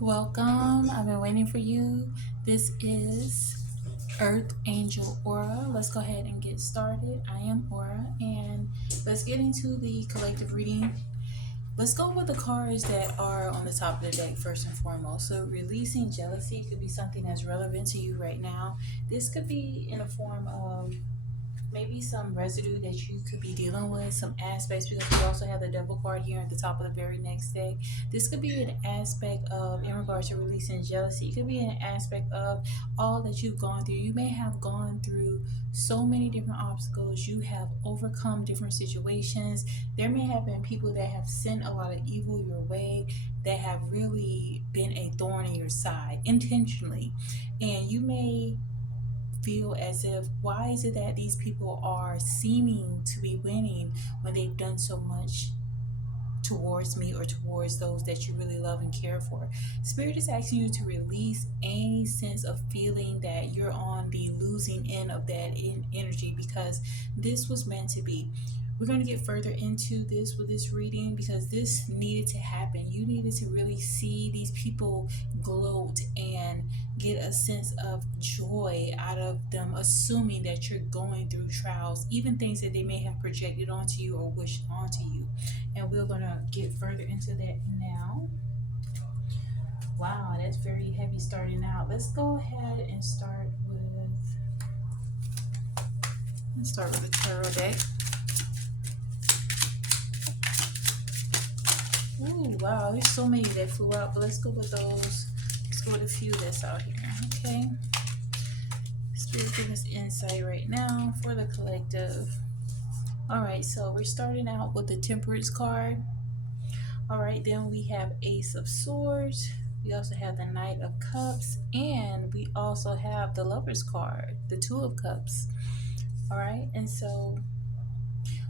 Welcome. I've been waiting for you. This is Earth Angel Aura. Let's go ahead and get started. I am Aura, and let's get into the collective reading. Let's go with the cards that are on the top of the deck first and foremost. So, releasing jealousy could be something that's relevant to you right now. This could be in a form of maybe some residue that you could be dealing with, some aspects, because we also have the devil card here at the top of the very next deck. This could be an aspect of, in regards to releasing jealousy, it could be an aspect of all that you've gone through. You may have gone through so many different obstacles, you have overcome different situations. There may have been people that have sent a lot of evil your way, that have really been a thorn in your side intentionally, and you may feel as if, why is it that these people are seeming to be winning when they've done so much towards me or towards those that you really love and care for? Spirit is asking you to release any sense of feeling that you're on the losing end of that energy, because this was meant to be. We're going to get further into this with this reading, because this needed to happen. You needed to really see these people gloat and get a sense of joy out of them, assuming that you're going through trials, even things that they may have projected onto you or wished onto you. And we're going to get further into that now. Wow, that's very heavy starting out. Let's go ahead and start with the tarot deck. Ooh, wow, there's so many that flew out, but let's go with those. Let's go with a few that's out here. Okay. Spirit, give us insight right now for the collective. All right, so we're starting out with the Temperance card. All right, then we have Ace of Swords. We also have the Knight of Cups, and we also have the Lover's card, the Two of Cups. All right, and so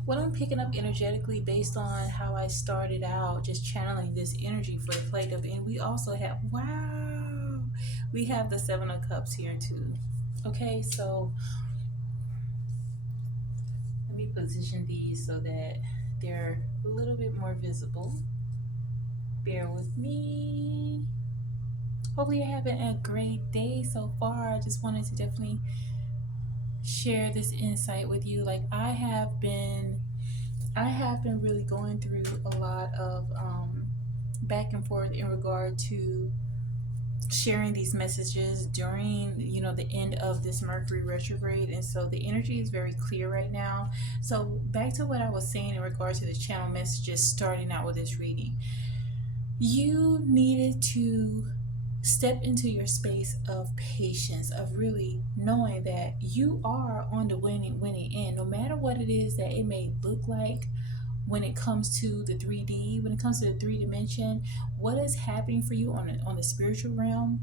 what I'm picking up energetically based on how I started out, just channeling this energy for the collective, and we also have, wow, we have the Seven of Cups here too. Okay, so let me position these so that they're a little bit more visible. Bear with me. Hopefully you're having a great day so far. I just wanted to definitely share this insight with you. Like, I have been really going through a lot of back and forth in regard to sharing these messages during the end of this Mercury retrograde, and so the energy is very clear right now. So back to what I was saying in regard to the channel messages starting out with this reading, you needed to step into your space of patience, of really knowing that you are on the winning end, no matter what it is that it may look like. When it comes to the 3D, when it comes to the three dimension, what is happening for you on the spiritual realm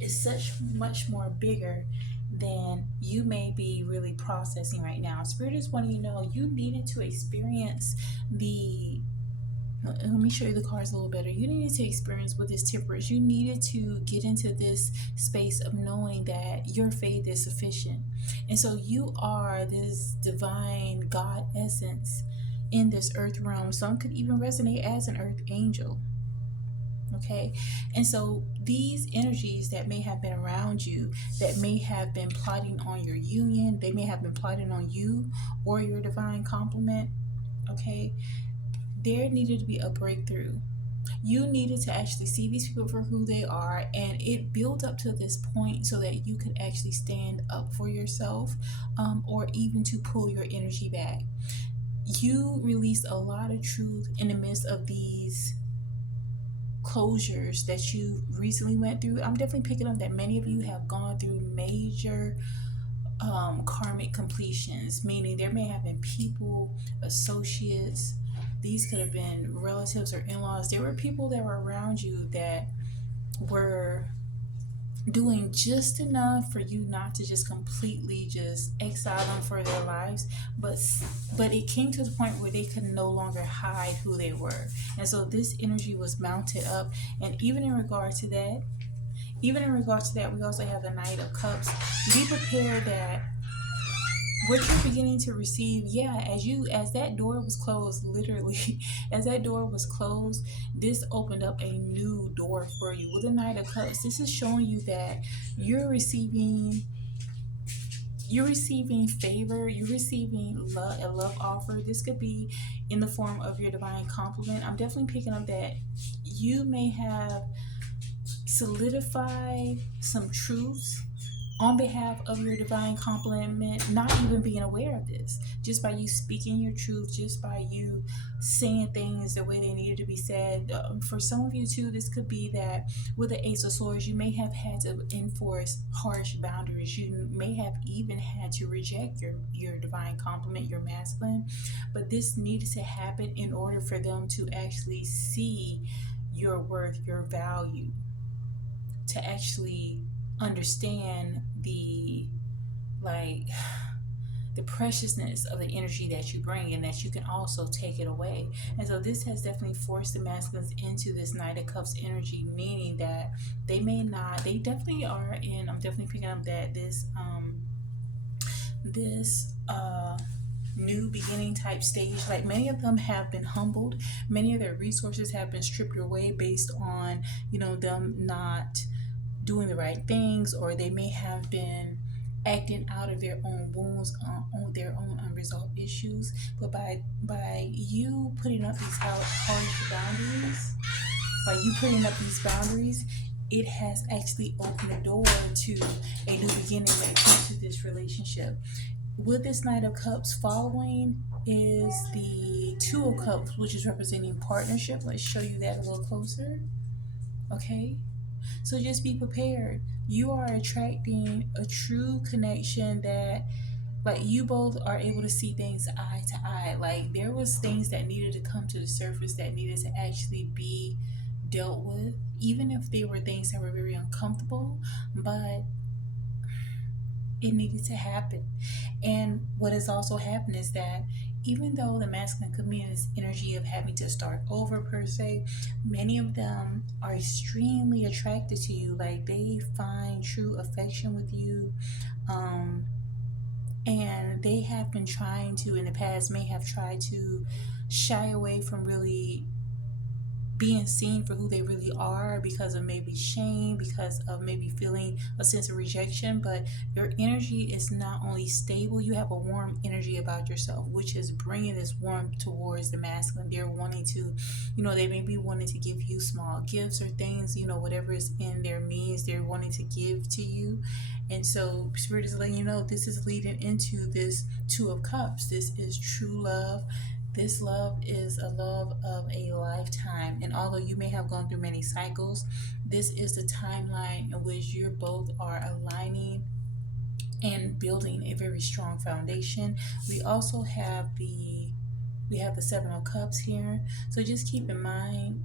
is such much more bigger than you may be really processing right now. Spirit is wanting you to know you needed to experience the, let me show you the cards a little better. You needed to experience with this temperance. You needed to get into this space of knowing that your faith is sufficient. And so you are this divine God essence in this earth realm. Some could even resonate as an earth angel. Okay. And so these energies that may have been around you, that may have been plotting on your union, they may have been plotting on you or your divine complement. Okay, there needed to be a breakthrough. You needed to actually see these people for who they are, and it built up to this point so that you could actually stand up for yourself, or even to pull your energy back. You released a lot of truth in the midst of these closures that you recently went through. I'm definitely picking up that many of you have gone through major karmic completions, meaning there may have been people, associates, these could have been relatives or in-laws. There were people that were around you that were doing just enough for you not to just completely just exile them for their lives, but it came to the point where they could no longer hide who they were. And so this energy was mounted up. And even in regard to that, we also have the Knight of Cups. Be prepared that what you're beginning to receive, yeah, as that door was closed, literally, as that door was closed, this opened up a new door for you. With the Knight of Cups, this is showing you that you're receiving you're receiving favor, you're receiving love, a love offer. This could be in the form of your divine compliment. I'm definitely picking up that you may have solidified some truths on behalf of your divine compliment, not even being aware of this, just by you speaking your truth, just by you saying things the way they needed to be said. For some of you too, this could be that with the Ace of Swords, you may have had to enforce harsh boundaries. You may have even had to reject your divine compliment, your masculine, but this needed to happen in order for them to actually see your worth, your value, to actually understand like the preciousness of the energy that you bring, and that you can also take it away. And so this has definitely forced the masculines into this Knight of Cups energy, meaning that they definitely are in, I'm definitely picking up that this new beginning type stage. Like, many of them have been humbled, many of their resources have been stripped away based on them not doing the right things, or they may have been acting out of their own wounds, on their own unresolved issues. But by you putting up these harsh boundaries, by you putting up these boundaries, it has actually opened the door to a new beginning when it comes to this relationship. With this Knight of Cups, following is the Two of Cups, which is representing partnership. Let's show you that a little closer. Okay, so just be prepared. You are attracting a true connection that, like, you both are able to see things eye to eye. Like, there was things that needed to come to the surface, that needed to actually be dealt with, even if they were things that were very uncomfortable, but it needed to happen. And what has also happened is that even though the masculine could be in this energy of having to start over per se, many of them are extremely attracted to you. Like, they find true affection with you. Um, and they have been trying to, in the past, may have tried to shy away from really being seen for who they really are, because of maybe shame, because of maybe feeling a sense of rejection. But your energy is not only stable, you have a warm energy about yourself, which is bringing this warmth towards the masculine. They're wanting to, they may be wanting to give you small gifts or things, whatever is in their means, they're wanting to give to you. And so Spirit is letting you know this is leading into this Two of Cups. This is true love. This love is a love of a lifetime. And although you may have gone through many cycles, this is the timeline in which you both are aligning and building a very strong foundation. We also have the Seven of Cups here. So just keep in mind,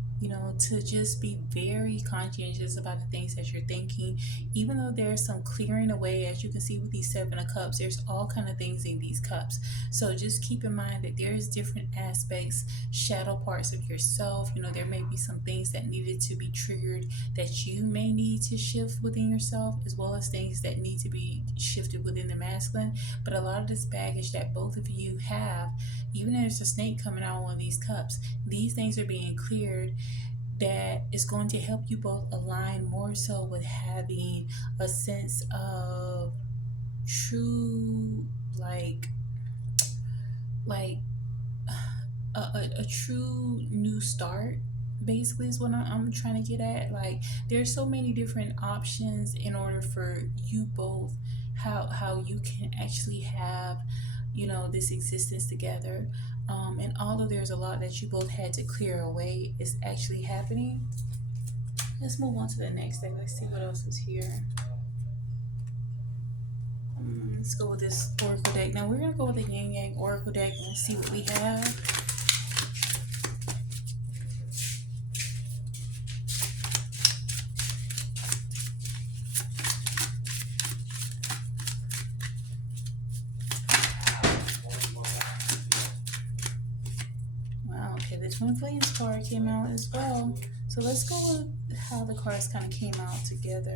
to just be very conscientious about the things that you're thinking. Even though there's some clearing away, as you can see with these Seven of Cups, there's all kind of things in these cups. So just keep in mind that there's different aspects, shadow parts of yourself. There may be some things that needed to be triggered that you may need to shift within yourself, as well as things that need to be shifted within the masculine. But a lot of this baggage that both of you have, even if there's a snake coming out of one of these cups, these things are being cleared, that is going to help you both align more so with having a sense of true, like a true new start, basically, is what I'm trying to get at. Like, there's so many different options in order for you both, how you can actually have this existence together. And although there's a lot that you both had to clear away, is actually happening. Let's move on to the next deck. Let's see what else is here. Let's go with this Oracle deck. Now we're going to go with the Yin Yang Oracle deck and see what we have. Wow, okay, the Twin Flames card came out as well. So let's go with how the cards kind of came out together.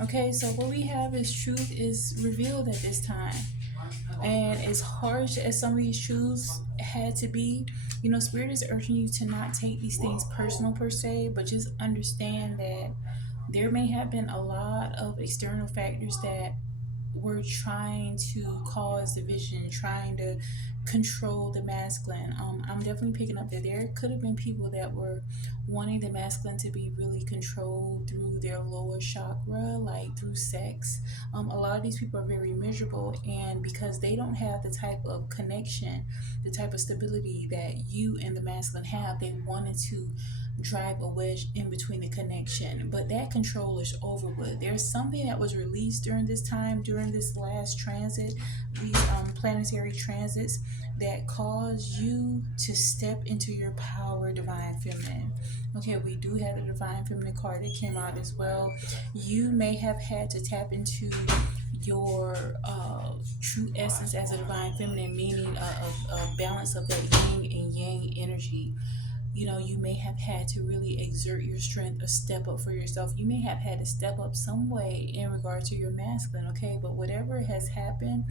Okay, so what we have is truth is revealed at this time. And as harsh as some of these truths had to be, Spirit is urging you to not take these things personal per se, but just understand that there may have been a lot of external factors that were trying to cause division, trying to control the masculine. I'm definitely picking up that there could have been people that were wanting the masculine to be really controlled through their lower chakra, like through sex. A lot of these people are very miserable, and because they don't have the type of connection, the type of stability that you and the masculine have, they wanted to drive a wedge in between the connection. But that control is over with. There's something that was released during this time, during this last transit, these planetary transits, that cause you to step into your power, divine feminine. Okay, we do have the divine feminine card that came out as well. You may have had to tap into your true essence as a divine feminine, meaning a balance of that yin and yang energy. You may have had to really exert your strength or step up for yourself. You may have had to step up some way in regard to your masculine, okay? But whatever has happened,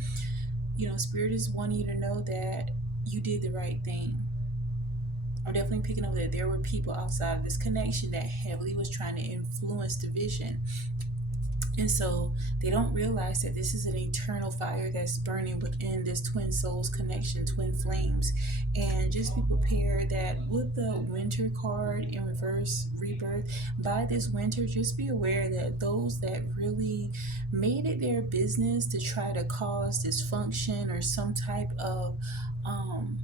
Spirit is wanting you to know that you did the right thing. I'm definitely picking up that there were people outside of this connection that heavily was trying to influence division. And so they don't realize that this is an eternal fire that's burning within this twin souls connection, twin flames. And just be prepared that with the winter card in reverse rebirth, by this winter, just be aware that those that really made it their business to try to cause dysfunction or some type of um,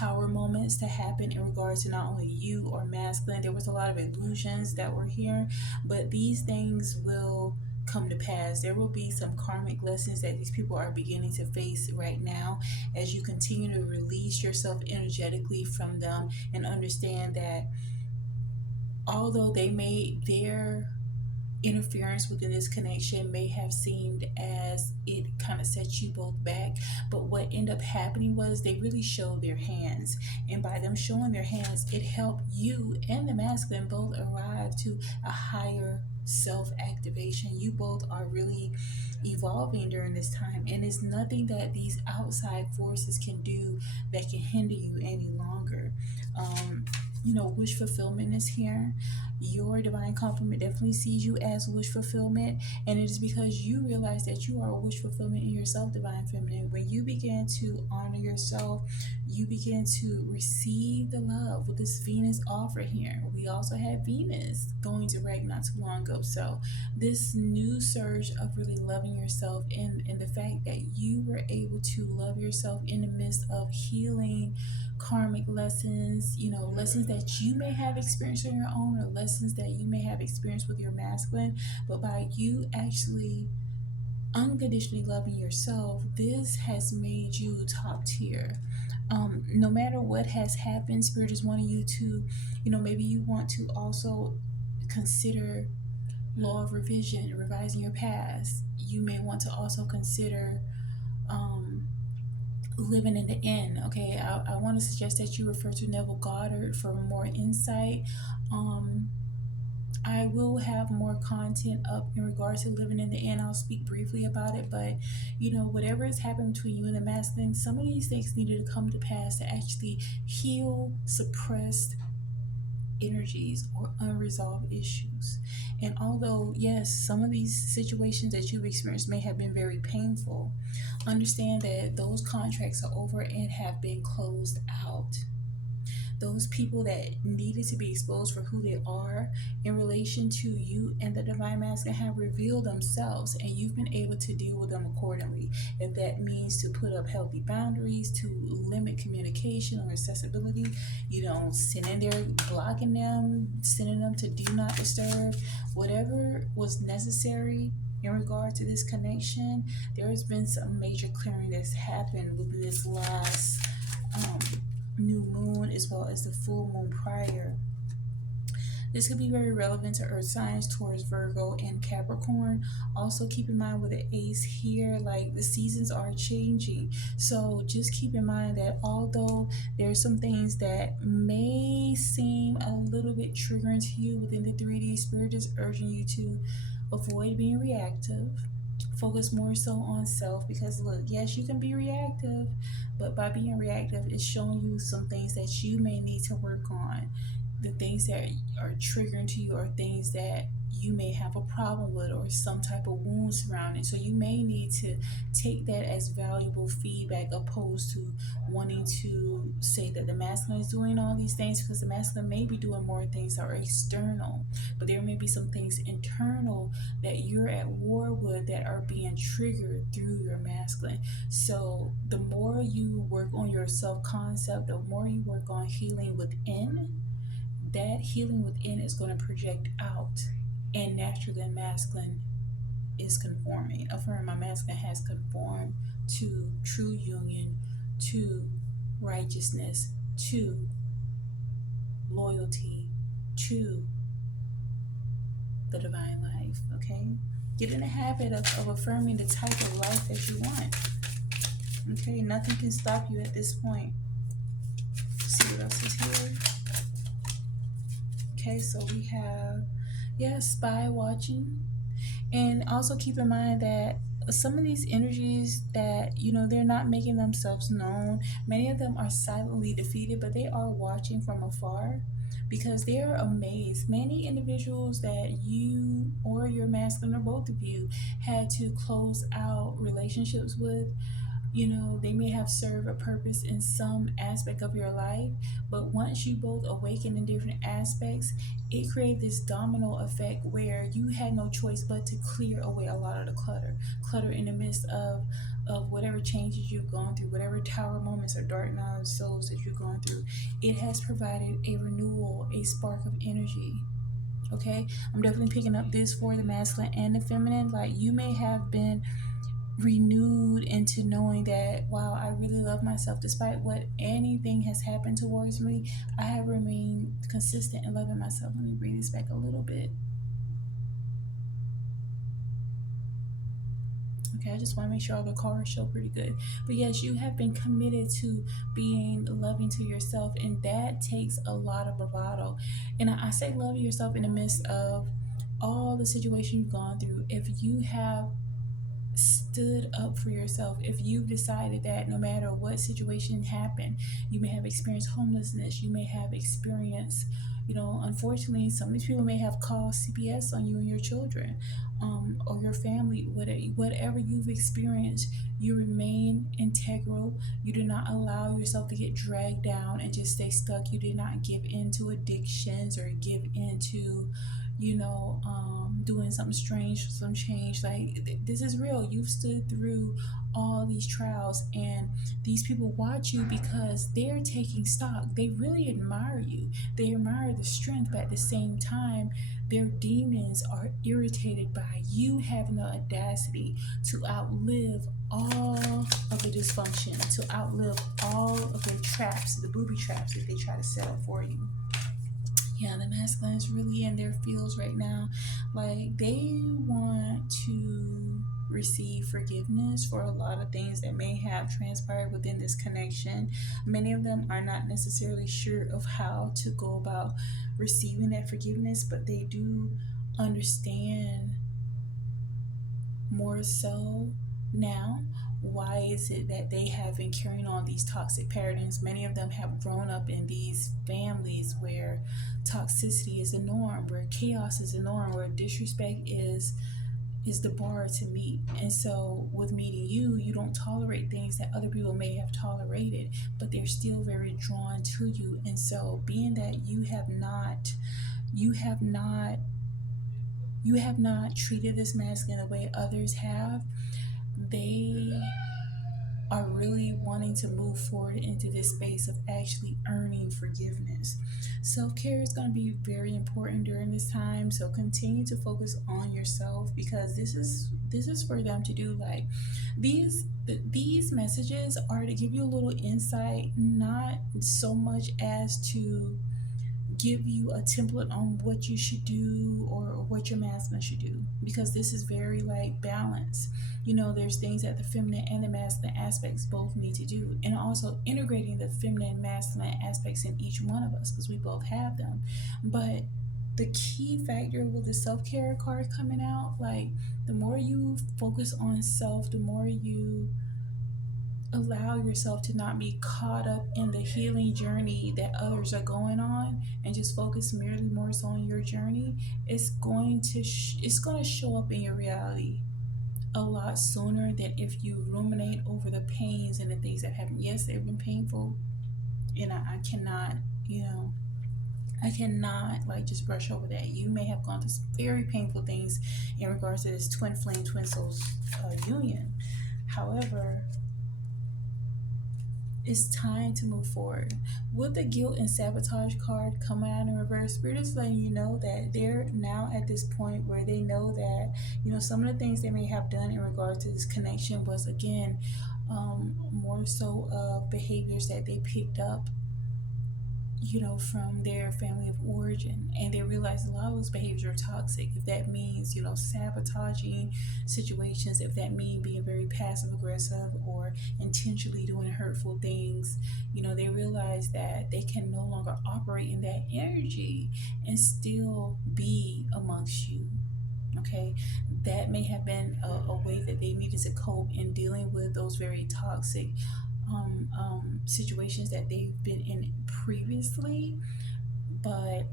tower moments to happen in regards to not only you or masculine. There was a lot of illusions that were here, but these things will come to pass. There will be some karmic lessons that these people are beginning to face right now as you continue to release yourself energetically from them and understand that although they made their interference within this connection may have seemed as it kind of set you both back, but what ended up happening was they really showed their hands, and by them showing their hands, it helped you and the masculine both arrive to a higher self activation. You both are really evolving during this time, and it's nothing that these outside forces can do that can hinder you any longer. um Wish fulfillment is here. Your divine complement definitely sees you as wish fulfillment, and it is because you realize that you are a wish fulfillment in yourself, divine feminine. When you begin to honor yourself, you begin to receive the love with this Venus offer here. We also had Venus going direct not too long ago. So this new surge of really loving yourself, and the fact that you were able to love yourself in the midst of healing karmic lessons, lessons that you may have experienced on your own, or lessons that you may have experienced with your masculine, but by you actually unconditionally loving yourself, this has made you top tier. No matter what has happened, Spirit is wanting you to, maybe you want to also consider law of revision, revising your past. You may want to also consider um, living in the end. Okay, I want to suggest that you refer to Neville Goddard for more insight. I will have more content up in regards to living in the end. I'll speak briefly about it, but whatever has happened between you and the masculine, some of these things needed to come to pass to actually heal suppressed energies or unresolved issues. And although, yes, some of these situations that you've experienced may have been very painful, understand that those contracts are over and have been closed out. Those people that needed to be exposed for who they are in relation to you and the divine masculine have revealed themselves, and you've been able to deal with them accordingly. If that means to put up healthy boundaries, to limit communication or accessibility, sending there, blocking them, sending them to do not disturb, whatever was necessary in regard to this connection, there has been some major clearing that's happened within this last um, new moon as well as the full moon prior. This could be very relevant to earth signs, Taurus, Virgo, and Capricorn. Also keep in mind with the ace here, like the seasons are changing. So just keep in mind that although there's some things that may seem a little bit triggering to you within the 3D, Spirit is urging you to avoid being reactive. Focus more so on self, because look, yes, you can be reactive, but by being reactive, it's showing you some things that you may need to work on. The things that are triggering to you are things that you may have a problem with, or some type of wound surrounding. So you may need to take that as valuable feedback, opposed to wanting to say that the masculine is doing all these things, because the masculine may be doing more things that are external, but there may be some things internal that you're at war with that are being triggered through your masculine. So the more you work on your self concept, the more you work on healing within, that healing within is going to project out. And naturally, masculine is conforming. Affirm, my masculine has conformed to true union, to righteousness, to loyalty, to the divine life. Okay? Get in the habit of affirming the type of life that you want. Okay? Nothing can stop you at this point. See what else is here? Okay, so we have, yeah, spy watching. And also keep in mind that some of these energies that, they're not making themselves known. Many of them are silently defeated, but they are watching from afar because they're amazed. Many individuals that you or your masculine or both of you had to close out relationships with, they may have served a purpose in some aspect of your life, but once you both awaken in different aspects, it created this domino effect where you had no choice but to clear away a lot of the clutter in the midst of whatever changes you've gone through, whatever tower moments or dark night of souls that you've gone through. It has provided a renewal, a spark of energy. Okay, I'm definitely picking up this for the masculine and the feminine. Like, you may have been renewed into knowing that, wow, I really love myself. Despite what anything has happened towards me, I have remained consistent in loving myself. Let me bring this back a little bit. Okay, I just want to make sure all the cards show pretty good. But yes, you have been committed to being loving to yourself, and that takes a lot of bravado. And I say loving yourself in the midst of all the situations you've gone through. If you have stood up for yourself, if you've decided that no matter what situation happened, you may have experienced homelessness, you may have experienced, unfortunately, some of these people may have called CPS on you and your children, or your family, whatever you've experienced, you remain integral. You do not allow yourself to get dragged down and just stay stuck. You did not give into addictions or give into doing something strange, some change. Like, this is real. You've stood through all these trials, and these people watch you because they're taking stock. They really admire you. They admire the strength, but at the same time, their demons are irritated by you having the audacity to outlive all of the dysfunction, to outlive all of the traps, the booby traps that they try to set up for you. Yeah, the masculine is really in their feels right now. Like, they want to receive forgiveness for a lot of things that may have transpired within this connection. Many of them are not necessarily sure of how to go about receiving that forgiveness, but they do understand more so now. Why is it that they have been carrying on these toxic patterns? Many of them have grown up in these families where toxicity is the norm, where chaos is the norm, where disrespect is the bar to meet. And so with meeting you, you don't tolerate things that other people may have tolerated, but they're still very drawn to you. And so, being that you have not treated this masculine the way others have, they are really wanting to move forward into this space of actually earning forgiveness. Self-care is going to be very important during this time, so continue to focus on yourself, because this is for them to do. Like, these messages are to give you a little insight, not so much as to give you a template on what you should do or what your masculine should do, because this is very like balance. There's things that the feminine and the masculine aspects both need to do, and also integrating the feminine and masculine aspects in each one of us, because we both have them. But the key factor with the self-care card coming out, like the more you focus on self, the more you allow yourself to not be caught up in the healing journey that others are going on and just focus merely more so on your journey, it's going to show up in your reality a lot sooner than if you ruminate over the pains and the things that happen. Yes, they've been painful, and I cannot, you know, I cannot like just brush over that. You may have gone through some very painful things in regards to this twin flame, twin souls union. However, it's time to move forward. With the guilt and sabotage card coming out in reverse, Spirit is letting you know that they're now at this point where they know that, you know, some of the things they may have done in regard to this connection was, again, more so of behaviors that they picked up, you know, from their family of origin, and they realize a lot of those behaviors are toxic. If that means, you know, sabotaging situations, if that means being very passive aggressive or intentionally doing hurtful things, you know, they realize that they can no longer operate in that energy and still be amongst you. Okay, that may have been a way that they needed to cope in dealing with those very toxic situations that they've been in previously. But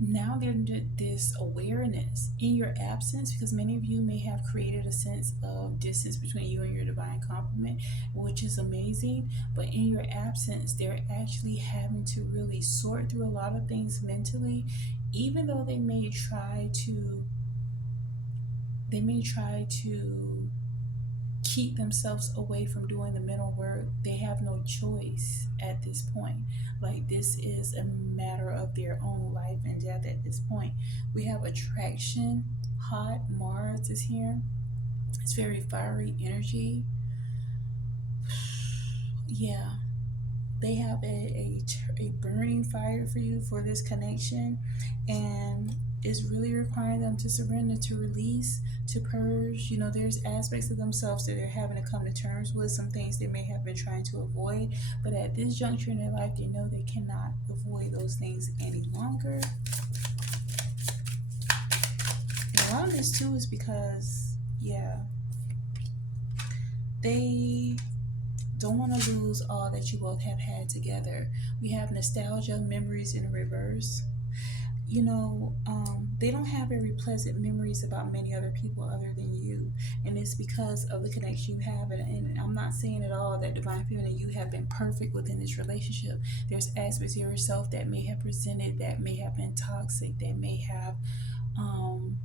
now there's this awareness in your absence, because many of you may have created a sense of distance between you and your divine complement, which is amazing. But in your absence, they're actually having to really sort through a lot of things mentally, even though they may try to keep themselves away from doing the mental work. They have no choice at this point. Like, this is a matter of their own life and death at this point. We have attraction. Hot Mars is here. It's very fiery energy. Yeah, they have a burning fire for you for this connection, and it's really requiring them to surrender, to release, to purge. You know, there's aspects of themselves that they're having to come to terms with, some things they may have been trying to avoid, but at this juncture in their life, they know they cannot avoid those things any longer. And a lot of this too is because, yeah, they don't want to lose all that you both have had together. We have nostalgia, memories in reverse. You know, they don't have very pleasant memories about many other people other than you. And it's because of the connection you have. And I'm not saying at all that divine feminine and you have been perfect within this relationship. There's aspects of yourself that may have presented, that may have been toxic, that may have um,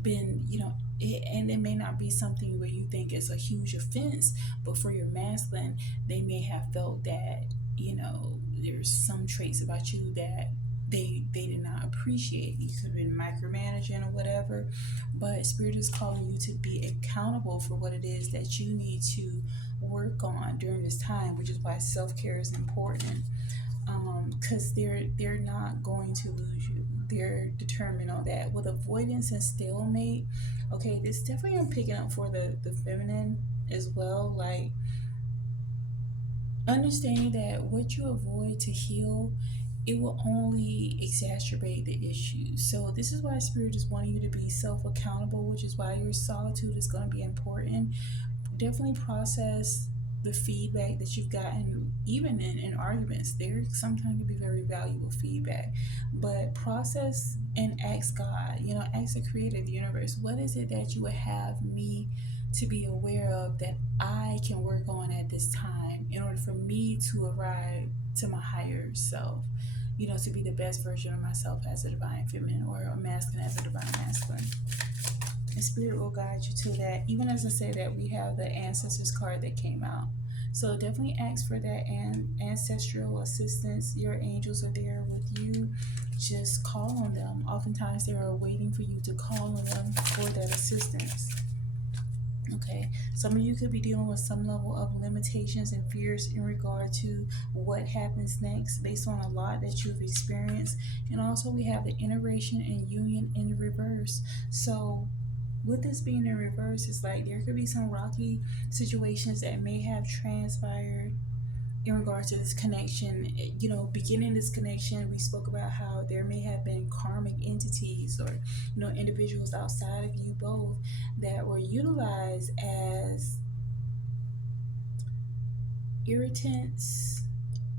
been, you know, and it may not be something where you think it's a huge offense, but for your masculine, they may have felt that, you know, there's some traits about you that they did not appreciate. You could have been micromanaging or whatever, but Spirit is calling you to be accountable for what it is that you need to work on during this time, which is why self-care is important. Because they're not going to lose you. They're determined on that. With avoidance and stalemate, okay, this definitely I'm picking up for the feminine as well. Like, understanding that what you avoid to heal, it will only exacerbate the issues. So this is why Spirit is wanting you to be self accountable, which is why your solitude is going to be important. Definitely process the feedback that you've gotten, even in arguments. There sometimes can be very valuable feedback, but process and ask God, you know, ask the creator of the universe, what is it that you would have me to be aware of that I can work on at this time in order for me to arrive to my higher self, you know, to be the best version of myself as a divine feminine, or a masculine as a divine masculine. And Spirit will guide you to that. Even as I say that, we have the ancestors card that came out. So definitely ask for that ancestral assistance. Your angels are there with you. Just call on them. Oftentimes they are waiting for you to call on them for that assistance. Okay, some of you could be dealing with some level of limitations and fears in regard to what happens next based on a lot that you've experienced. And also, we have the integration and union in the reverse. So, with this being in reverse, it's like there could be some rocky situations that may have transpired in regards to this connection, beginning this connection, we spoke about how there may have been karmic entities or, individuals outside of you both that were utilized as irritants,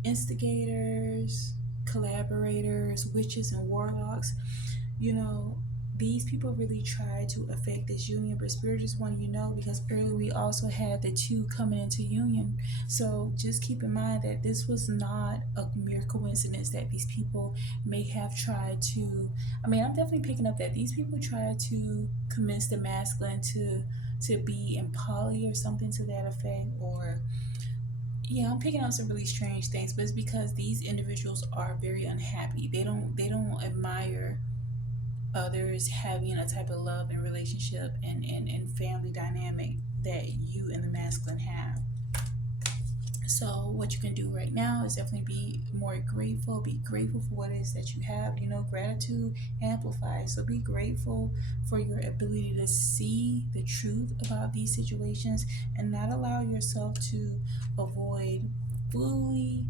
instigators, collaborators, witches, and warlocks. you know, these people really try to affect this union, but Spirit just wanted you to know, because earlier we also had the two coming into union. So just keep in mind that this was not a mere coincidence that these people may have tried to. I mean, I'm definitely picking up that these people tried to convince the masculine to be in poly or something to that effect, or yeah, I'm picking up some really strange things, but it's because these individuals are very unhappy. They don't admire others having a type of love and relationship and family dynamic that you and the masculine have. So what you can do right now is definitely be more grateful. Be grateful for what it is that you have. Gratitude amplifies. So be grateful for your ability to see the truth about these situations and not allow yourself to avoid fully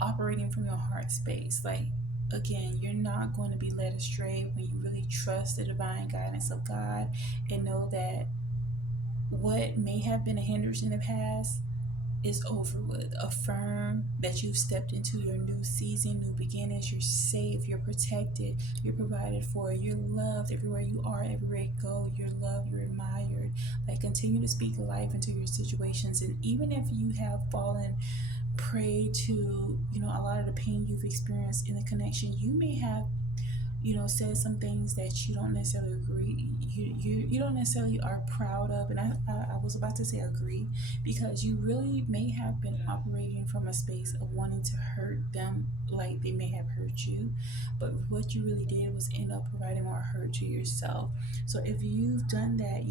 operating from your heart space. Like, again, you're not going to be led astray when you really trust the divine guidance of God and know that what may have been a hindrance in the past is over with. Affirm that you've stepped into your new season, new beginnings. You're safe, you're protected, you're provided for, you're loved everywhere you are, everywhere you go. You're loved, you're admired. Like, continue to speak life into your situations. And even if you have fallen prey to, a lot of the pain you've experienced in the connection, you may have said some things that you don't necessarily agree, you don't necessarily are proud of. And I was about to say agree, because you really may have been operating from a space of wanting to hurt them like they may have hurt you, but what you really did was end up providing more hurt to yourself. So if you've done that,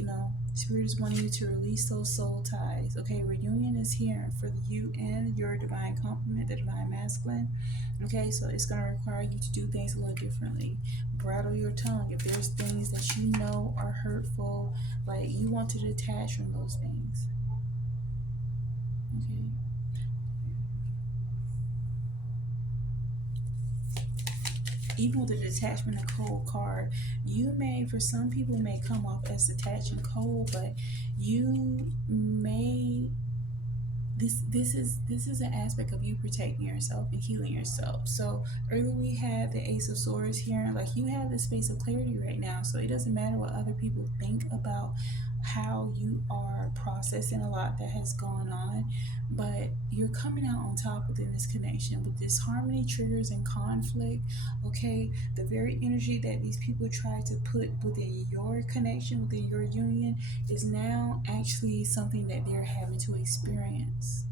Spirit is wanting you to release those soul ties. Okay, reunion is here for you and your divine complement, the divine masculine. Okay, so it's going to require you to do things a little differently. Bridle your tongue. If there's things that you know are hurtful, like, you want to detach from those things. Okay. Even with the detachment and cold card, you may, for some people, may come off as detached and cold, but you may this is an aspect of you protecting yourself and healing yourself. So earlier we had the Ace of Swords here, like, you have this space of clarity right now, so it doesn't matter what other people think about how you are processing a lot that has gone on, but you're coming out on top within this connection. With this harmony, triggers, and conflict, okay, the very energy that these people try to put within your connection, within your union, is now actually something that they're having to experience.